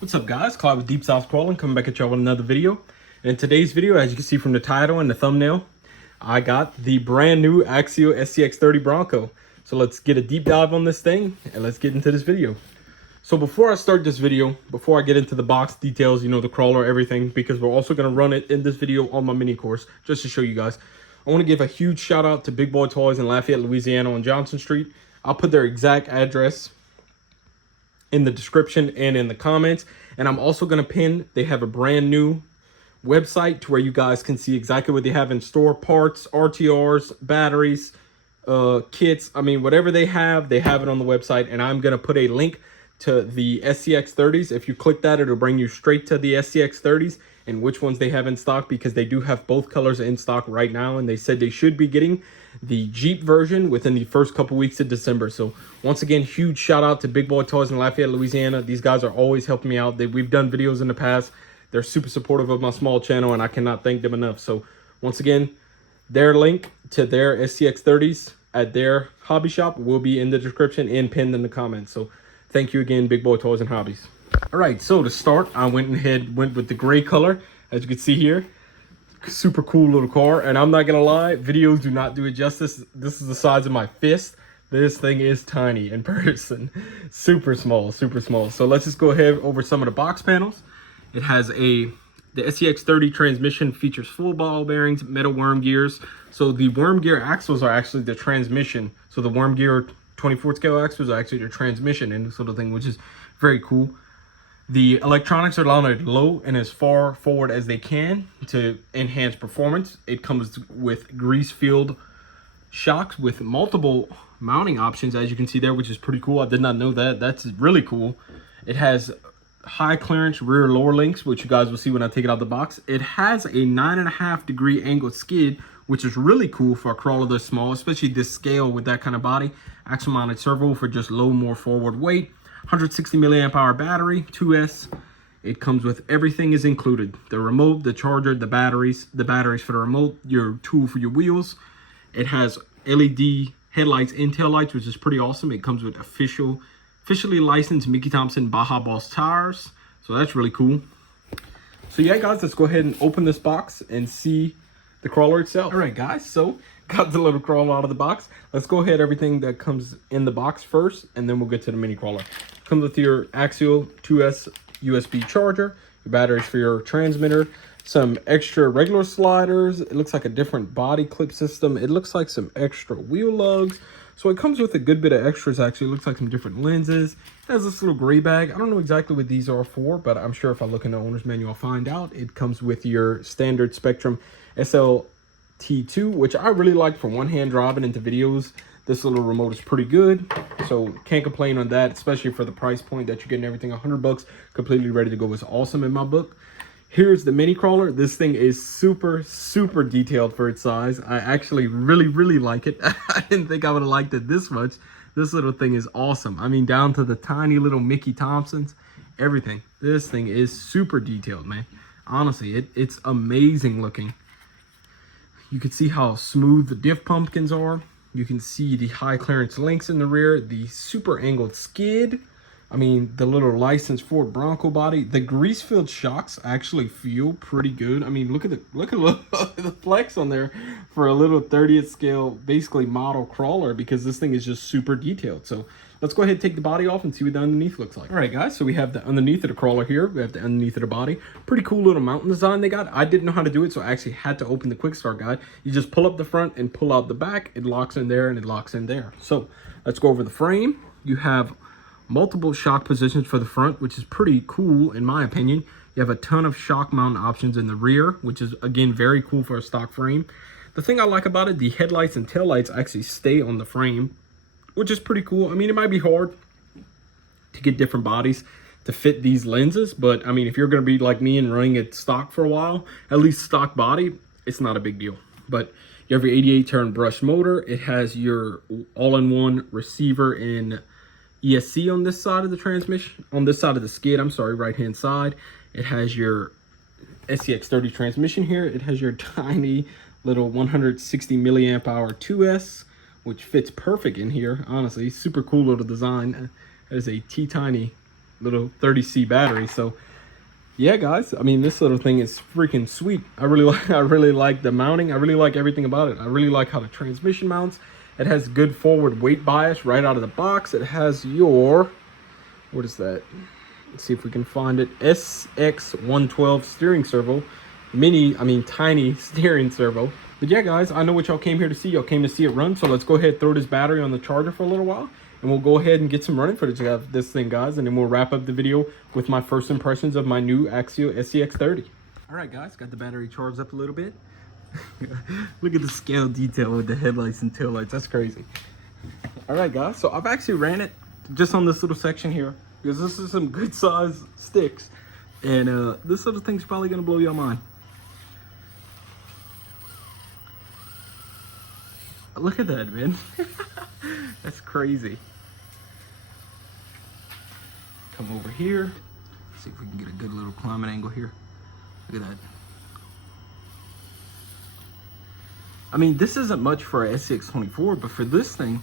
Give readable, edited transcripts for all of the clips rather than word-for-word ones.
What's up, guys? Cloud with Deep South Crawling coming back at y'all with another video. In today's video, as you can see from the title and the thumbnail, I got the brand new Axial SCX30 Bronco. So let's get a deep dive on this thing and let's get into this video. So before I start this video, before I get into the box details, you know, the crawler, everything, because we're also going to run it in this video on my mini course just to show you guys. I want to give a huge shout out to Big Boy Toys in Lafayette, Louisiana on Johnson Street. I'll put their exact address in the description and in the comments, and I'm also going to pin, they have a brand new website to where you guys can see exactly what they have in store: parts, RTRs, batteries, kits. I mean, whatever they have it on the website. And I'm going to put a link to the SCX30s. If you click that, it'll bring you straight to the SCX30s and which ones they have in stock, because they do have both colors in stock right now, and they said they should be getting the Jeep version within the first couple weeks of December. So once again, huge shout out to Big Boy Toys in Lafayette, Louisiana. These guys are always helping me out. We've done videos in the past. They're super supportive of my small channel, and I cannot thank them enough. So once again, their link to their SCX30s at their hobby shop will be in the description and pinned in the comments. So thank you again, Big Boy Toys and Hobbies. All right, so to start, I went with the gray color, as you can see here. Super cool little car, and I'm not gonna lie, videos do not do it justice. This is the size of my fist. This thing is tiny in person. Super small, super small. So let's just go ahead over some of the box panels. It has the SCX30 transmission, features full ball bearings, metal worm gears. So the worm gear axles are actually the transmission. So the worm gear 24 scale axles are actually the transmission and this little thing, which is very cool. The electronics are mounted low and as far forward as they can to enhance performance. It comes with grease-filled shocks with multiple mounting options, as you can see there, which is pretty cool. I did not know that. That's really cool. It has high clearance rear lower links, which you guys will see when I take it out of the box. It has a 9.5 degree angled skid, which is really cool for a crawler this small, especially this scale with that kind of body. Axle mounted servo for just low, more forward weight. 160 milliamp hour battery, 2S. It comes with everything is included: the remote, the charger, the batteries for the remote, your tool for your wheels. It has LED headlights and tail lights, which is pretty awesome. It comes with officially licensed Mickey Thompson Baja Boss tires, so that's really cool. So yeah, guys, let's go ahead and open this box and see the crawler itself. All right, guys, so got the little crawler out of the box. Let's go ahead, everything that comes in the box first, and then we'll get to the mini crawler. Comes with your Axial 2S USB charger, your batteries for your transmitter, some extra regular sliders. It looks like a different body clip system. It looks like some extra wheel lugs. So it comes with a good bit of extras, actually. It looks like some different lenses. It has this little gray bag. I don't know exactly what these are for, but I'm sure if I look in the owner's manual, I'll find out. It comes with your standard Spectrum SLT2, which I really like for one-hand driving into videos. This little remote is pretty good, so can't complain on that, especially for the price point that you're getting everything. 100 bucks, completely ready to go, is awesome in my book. Here's the mini crawler. This thing is super, super detailed for its size. I actually really like it. I didn't think I would have liked it this much. This little thing is awesome. I mean, down to the tiny little Mickey Thompsons, everything. This thing is super detailed, man. Honestly, it's amazing looking. You can see how smooth the diff pumpkins are. You can see the high clearance links in the rear, the super angled skid. I mean, the little licensed Ford Bronco body. The grease-filled shocks actually feel pretty good. I mean, look at the flex on there for a little 30th scale, basically model crawler, because this thing is just super detailed. So let's go ahead and take the body off and see what the underneath looks like. All right, guys, so we have the underneath of the crawler here. We have the underneath of the body. Pretty cool little mountain design they got. I didn't know how to do it, so I actually had to open the quick start guide. You just pull up the front and pull out the back. It locks in there and it locks in there. So let's go over the frame. You have multiple shock positions for the front, which is pretty cool in my opinion. You have a ton of shock mount options in the rear, which is again very cool for a stock frame. The thing I like about it, the headlights and taillights actually stay on the frame, which is pretty cool. I mean, it might be hard to get different bodies to fit these lenses, but I mean, if you're going to be like me and running it stock for a while, at least stock body, it's not a big deal. But you have your 88 turn brush motor. It has your all-in-one receiver and ESC on this side of the transmission, on this side of the skid, I'm sorry, right hand side. It has your SCX30 transmission here. It has your tiny little 160 milliamp hour 2S, which fits perfect in here. Honestly, super cool little design. That is a teeny little 30C battery. So yeah, guys, I mean, this little thing is freaking sweet. I really like the mounting. I really like everything about it. I really like how the transmission mounts. It has good forward weight bias right out of the box. It has your, what is that? Let's see if we can find it. SCX30 steering servo. Tiny steering servo. But yeah, guys, I know what y'all came here to see. Y'all came to see it run. So let's go ahead and throw this battery on the charger for a little while. And we'll go ahead and get some running footage of this thing, guys. And then we'll wrap up the video with my first impressions of my new Axial SCX30. All right, guys, got the battery charged up a little bit. Look at the scale detail with the headlights and taillights. That's crazy. All right, guys, so I've actually ran it just on this little section here because this is some good size sticks. And this little thing's probably gonna blow your mind. Look at that, man. That's crazy. Come over here. See if we can get a good little climbing angle here. Look at that. I mean, this isn't much for a SCX24, but for this thing,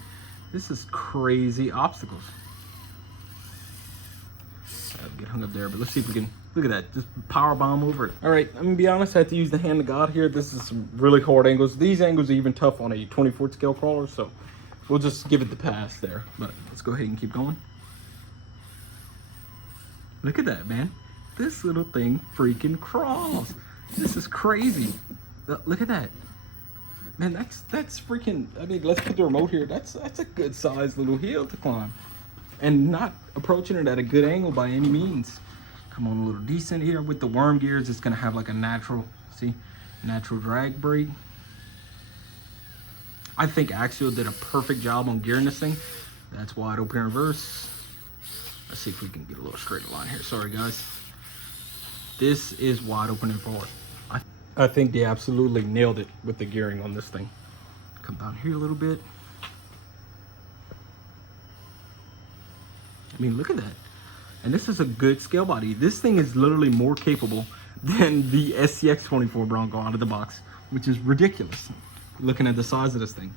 this is crazy obstacles. I'll get hung up there, but let's see if we can, look at that, just power bomb over it. All right, I'm gonna be honest, I have to use the hand of God here. This is some really hard angles. These angles are even tough on a 24 scale crawler, so we'll just give it the pass there. But let's go ahead and keep going. Look at that, man. This little thing freaking crawls. This is crazy. Look at that. Man, that's freaking, I mean, let's put the remote here. That's a good sized little hill to climb. And not approaching it at a good angle by any means. Come on a little decent here. With the worm gears, it's gonna have like a natural, see, natural drag brake. I think Axial did a perfect job on gearing this thing. That's wide open in reverse. Let's see if we can get a little straighter line here. Sorry, guys. This is wide open and forward. I think they absolutely nailed it with the gearing on this thing. Come down here a little bit. I mean, look at that. And this is a good scale body. This thing is literally more capable than the SCX24 Bronco out of the box, which is ridiculous, looking at the size of this thing.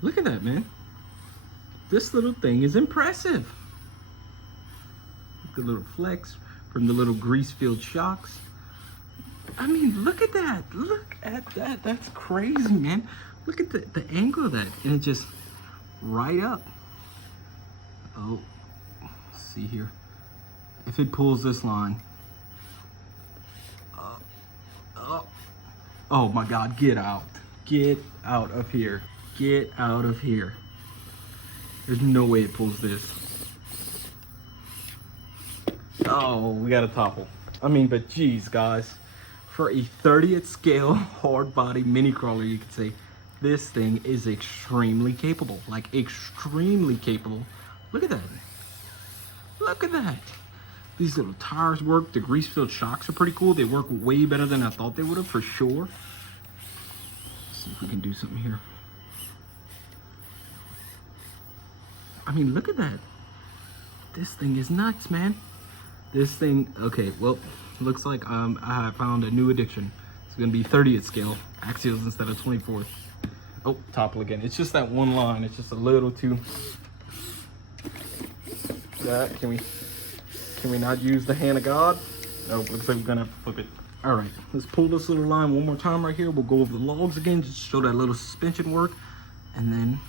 Look at that, man. This little thing is impressive. The little flex from the little grease-filled shocks. I mean, look at that. Look at that. That's crazy, man. Look at the angle of that. And it just right up. Oh, let's see here. If it pulls this line. Oh my God, get out. Get out of here. Get out of here. There's no way it pulls this. Oh, we got a topple. I mean, but geez, guys. For a 30th scale hard body mini crawler, you could say, this thing is extremely capable. Like, extremely capable. Look at that. Look at that. These little tires work. The grease-filled shocks are pretty cool. They work way better than I thought they would have, for sure. Let's see if we can do something here. I mean, look at that. This thing is nuts, man. This thing, okay, well, looks like I found a new addiction. It's gonna be 30th scale, Axials instead of 24th. Oh, topple again. It's just that one line. It's just a little too. That can we not use the hand of God? No, looks like we're gonna have to flip it. All right, let's pull this little line one more time right here. We'll go over the logs again, just show that little suspension work, and then.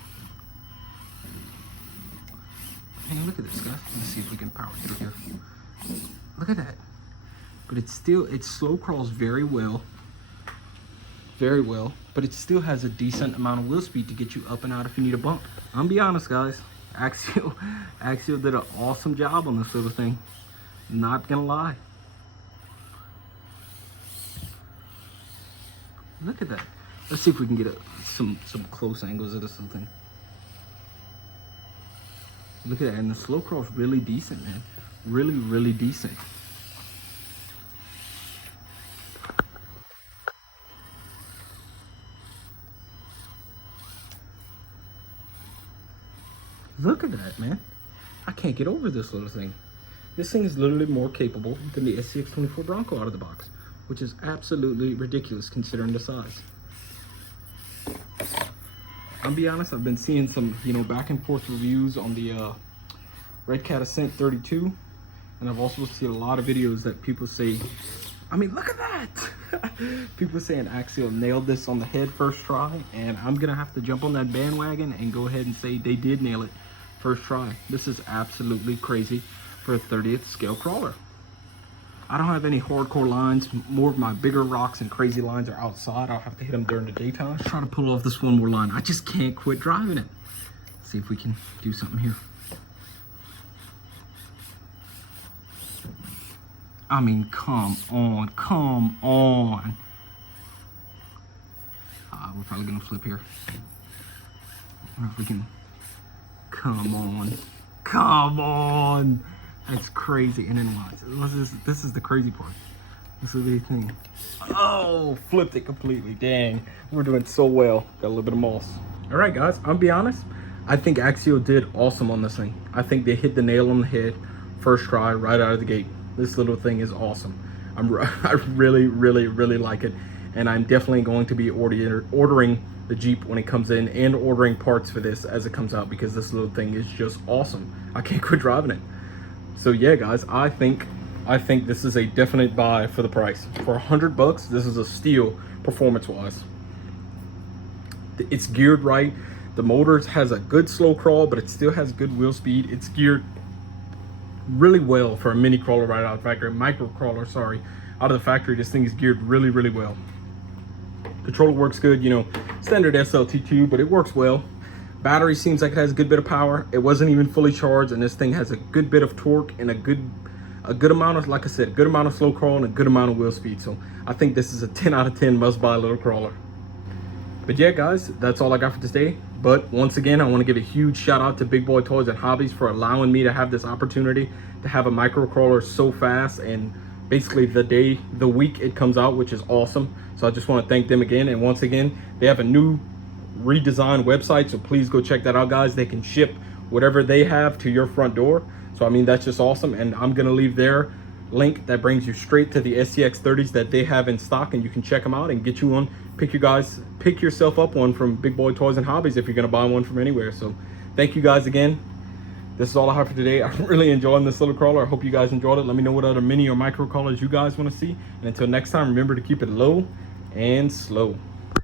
Hey, look at this, guys. Let's see if we can power through here. Look at that. But it slow crawls very well, but it still has a decent amount of wheel speed to get you up and out if you need a bump. I'm gonna be honest, guys. Axial did an awesome job on this little thing. Not gonna lie. Look at that. Let's see if we can get some close angles of this little thing. Look at that, and the slow crawl's really decent, man. Really, really decent. Look at that, man. I can't get over this little thing. This thing is literally more capable than the SCX24 Bronco out of the box, which is absolutely ridiculous considering the size. I'll be honest, I've been seeing some, you know, back and forth reviews on the Red Cat Ascent 32. And I've also seen a lot of videos that people say, I mean, look at that. People saying Axial nailed this on the head first try. And I'm going to have to jump on that bandwagon and go ahead and say they did nail it first try. This is absolutely crazy for a 30th scale crawler. I don't have any hardcore lines. More of my bigger rocks and crazy lines are outside. I'll have to hit them during the daytime. Let's try to pull off this one more line. I just can't quit driving it. Let's see if we can do something here. I mean, come on, come on. We're probably gonna flip here. I wonder if we can, come on. That's crazy. And then watch, this is the crazy part. This is the thing. Oh, flipped it completely, dang. We're doing so well. Got a little bit of moss. All right, guys, I'll be honest. I think Axial did awesome on this thing. I think they hit the nail on the head first try right out of the gate. This little thing is awesome. I really, really, really like it. And I'm definitely going to be ordering the Jeep when it comes in and ordering parts for this as it comes out because this little thing is just awesome. I can't quit driving it. So yeah, guys, I think this is a definite buy for the price. For $100, this is a steal performance-wise. It's geared right. The motor has a good slow crawl, but it still has good wheel speed. It's geared really well for a mini crawler right out of the factory, micro crawler, sorry, out of the factory. This thing is geared really, really well. Controller works good, you know, standard SLT2, but it works well. Battery seems like it has a good bit of power. It wasn't even fully charged, and this thing has a good bit of torque and a good amount of, like I said, a good amount of slow crawl and a good amount of wheel speed. So I think this is a 10 out of 10 must buy little crawler. But yeah, guys, that's all I got for today. But once again, I want to give a huge shout out to Big Boy Toys and Hobbies for allowing me to have this opportunity to have a micro crawler so fast and basically the week it comes out, which is awesome. So I just want to thank them again. And once again, they have a new redesigned website, so please go check that out, guys. They can ship whatever they have to your front door. So I mean, that's just awesome. And I'm gonna leave their link that brings you straight to the SCX30s that they have in stock, and you can check them out and get you one. Pick yourself up one from Big Boy Toys and Hobbies if you're gonna buy one from anywhere. So thank you guys again. This is all I have for today. I'm really enjoying this little crawler. I hope you guys enjoyed it. Let me know what other mini or micro crawlers you guys want to see. And until next time, remember to keep it low and slow.